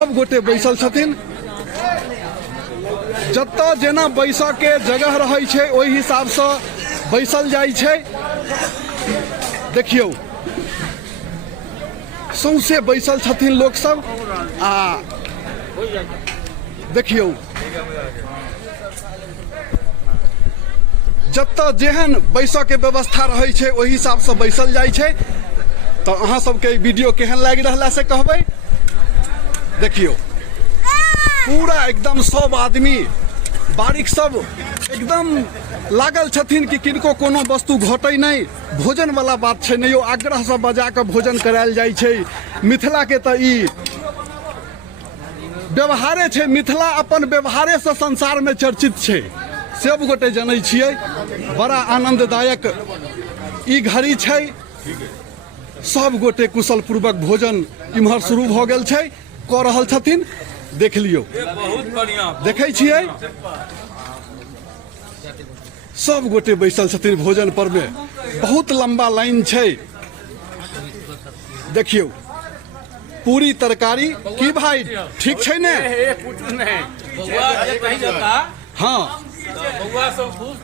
सब गोटे बैसल छथिन। जत्ता जेना बैसा के जगह रहै छै ओहि हिसाब से बैसल जाइ छै। देखियौ सौंसे बैसल छथिन लोक सब। आ देखियौ जत्ता जेहन बैसा के व्यवस्था रहै छै ओहि हिसाब से बैसल जाइ छै। तो अहाँ सबके वीडियो केहन लागि रहला से कहबै। देखियो पूरा एकदम सब आदमी बारीक सब एकदम लागल छथिन कि किनको कोनो वस्तु घटै नहीं। भोजन वाला बात छै नहीं, आग्रह से बजा के भोजन करायल जाइ छै। मिथिला के त ई व्यवहारे छै। मिथिला अपन व्यवहारे से संसार में चर्चित छै, सब गोटे जानै छियै। बड़ा आनंददायक ई घड़ी छै। सब गोटे कुशल पूर्वक भोजन इम्हर शुरू भ गेल छै, क रहल छथिन। देख लियो बहुत बढ़िया देखै छियै सब गोटे बैसल छथिन भोजन पर में। बहुत लंबा लाइन छै। देखियो पूरी तरकारी की भाई ठीक छै ने? बउआ जे कहि जाता हाँ बउआ सब खुश